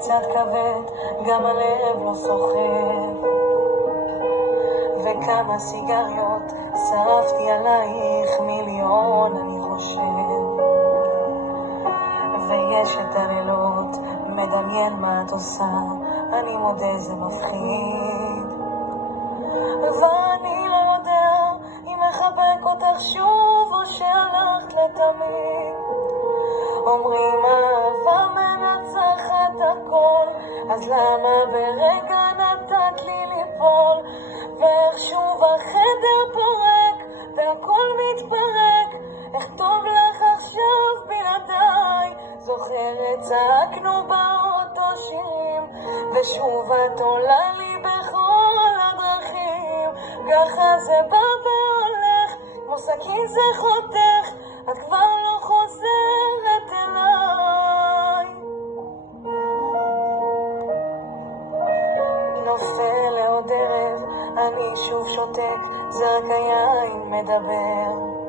קצת כבד, גם הלב לא סוחב. וכמה סיגריות שרפתי עלייך, מיליון אני חושב. ויש את הלילות, מדמיין מה את עושה, אני מודה זה מפחיד. ואני לא יודע אם מחבק אותך שוב או שהלכת לתמיד. אומרים אהבה מנצחת הכל, אז למה ברגע נתת לי ליפול? ואיך שוב החדר פורק והכל מתפרק, איך טוב לך עכשיו בלעדיי. זוכרת צעקנו באוטו שירים, ושוב את עולה לי בכל הדרכים. ככה זה בא והולך, כמו סכין זה חותך, את כבר לא חוזרת אליי. נופל לעוד ערב, אני שוב שותק, זרק היין מדבר.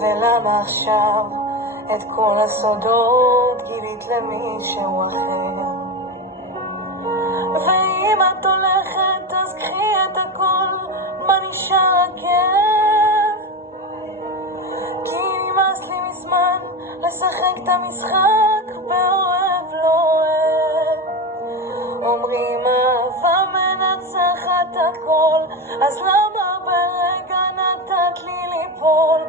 ולמה עכשיו את כל הסודות גילית למישהו אחר? ואם את הולכת אז קחי את הכל, מה נשאר הכאב? כי נמאס לי מזמן לשחק את המשחק באוהב לא אוהב. אומרים אהבה מנצחת הכל, אז למה ברגע נתת לי ליפול?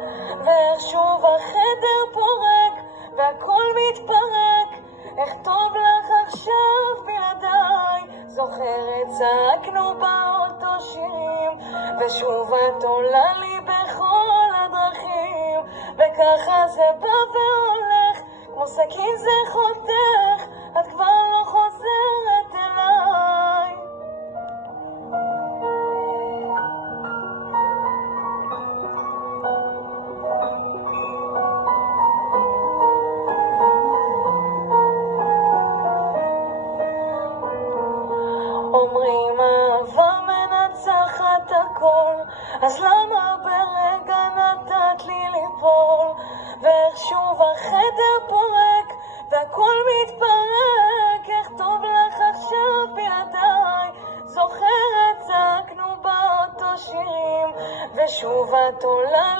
ואיך שוב החדר פורק והכל מתפרק, איך טוב לך עכשיו בלעדיי. זוכרת צעקנו באוטו שירים, ושוב את עולה לי בכל הדרכים. וככה זה בא והולך, כמו סכין זה חותך, את כבר לא חוזרת אליי. אומרים אהבה מנצחת הכל, אז למה ברגע נתת לי ליפול? ואיך שוב החדר פורק והכל מתפרק, איך טוב לך עכשיו בידיי. זוכרת צעקנו באוטו שירים, ושוב את עולה